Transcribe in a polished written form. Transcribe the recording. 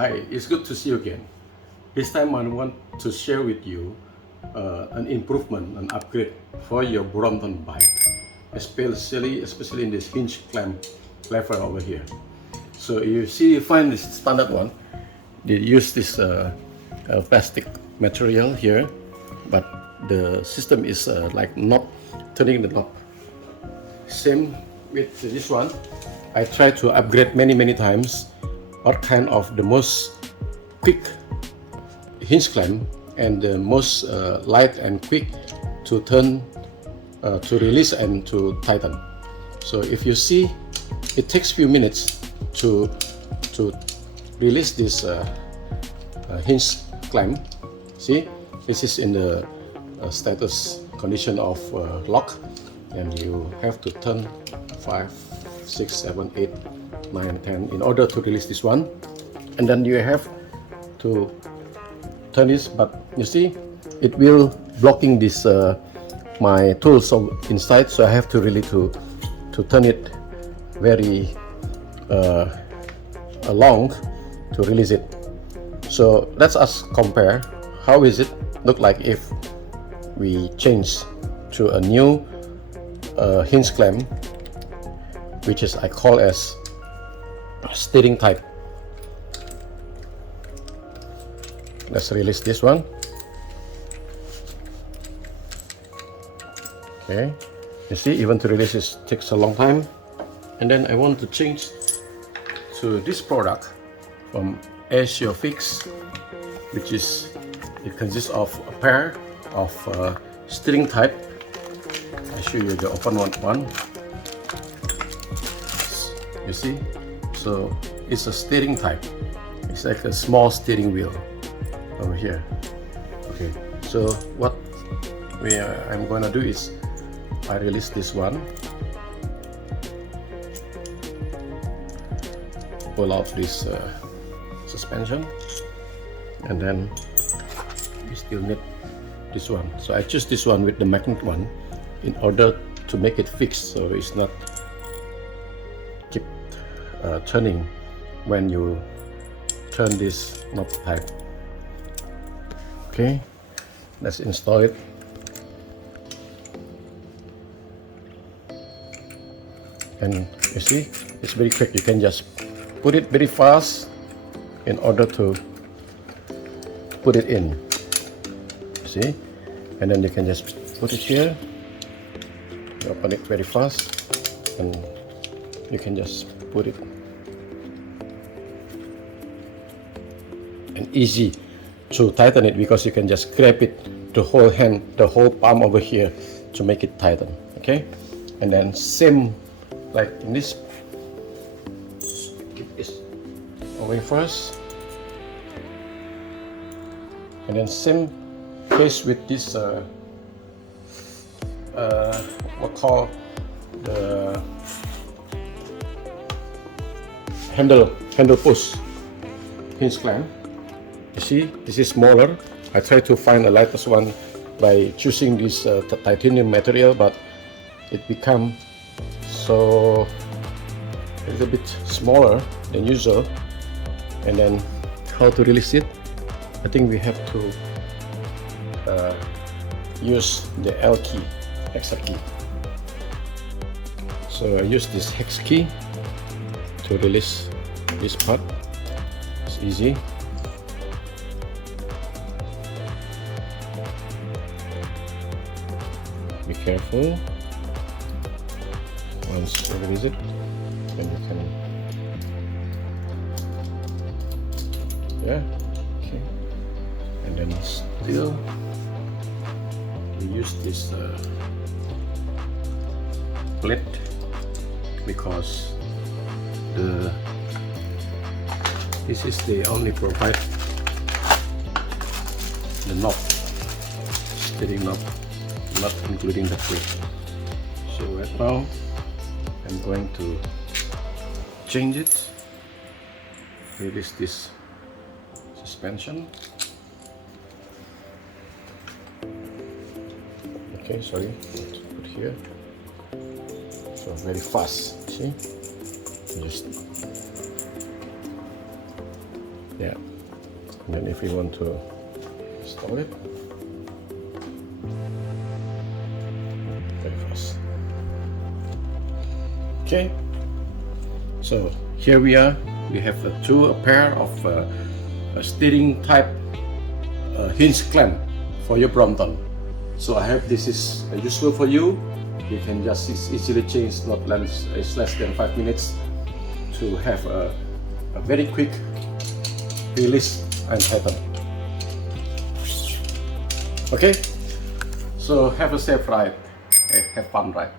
Hi, it's good to see you again. This time I want to share with you an improvement, an upgrade for your Brompton bike, especially in this hinge clamp lever over here. So you find this standard one. They use this plastic material here, but the system is like knob, turning the knob. Same with this one. I tried to upgrade many times. What kind of the most quick hinge clamp and the most light and quick to turn, to release and to tighten. So if you see, it takes few minutes to release this hinge clamp. See, this is in the status condition of lock, and you have to turn 5, 6, 7, 8, 9, 10 in order to release this one, and then you have to turn this, but you see it will blocking this my tools inside, so I have to really to turn it very long to release it. So let's us compare how is it look like if we change to a new hinge clamp, which is I call as steering type. Let's release this one. Okay, you see, even to release this takes a long time. And then I want to change to this product from Fix, which is, it consists of a pair of steering type. I show you the open one. You see, so it's a steering type. It's like a small steering wheel over here. Okay, so what I'm gonna do is I release this one, pull out this suspension, and then we still need this one. So I choose this one with the magnet one in order to make it fixed, so it's not keep turning when you turn this knob type. Okay, let's install it. And you see, it's very quick. You can just put it very fast in order to put it in. See, and then you can just put it here. You open it very fast, and you can just put it. And easy to tighten it because you can just grab it, the whole hand, the whole palm over here to make it tighten. Okay, and then same like in this, keep this away first, and then same case with this what call the handle push hinge clamp. You see, this is smaller. I try to find the lightest one by choosing this titanium material, but it become so a little bit smaller than usual. And then how to release it? I think we have to use the L key, hex key. So I use this hex key to release this part. It's easy. Be careful. Once you release it, then you can, okay. And then still we use this plate because this is the only provide the knob, steering knob, not including the plate. So right now I'm going to change it, release this suspension. Okay, sorry, let's put here. So very fast, see? Just Yeah. And then if we want to install it, very fast. Okay. So here we are. We have a pair of a steering type hinge clamp for your Brompton. So I hope this is useful for you. You can just easily change, not less than 5 minutes, to have a very quick release and tighten. Okay, so have a safe ride, have fun ride.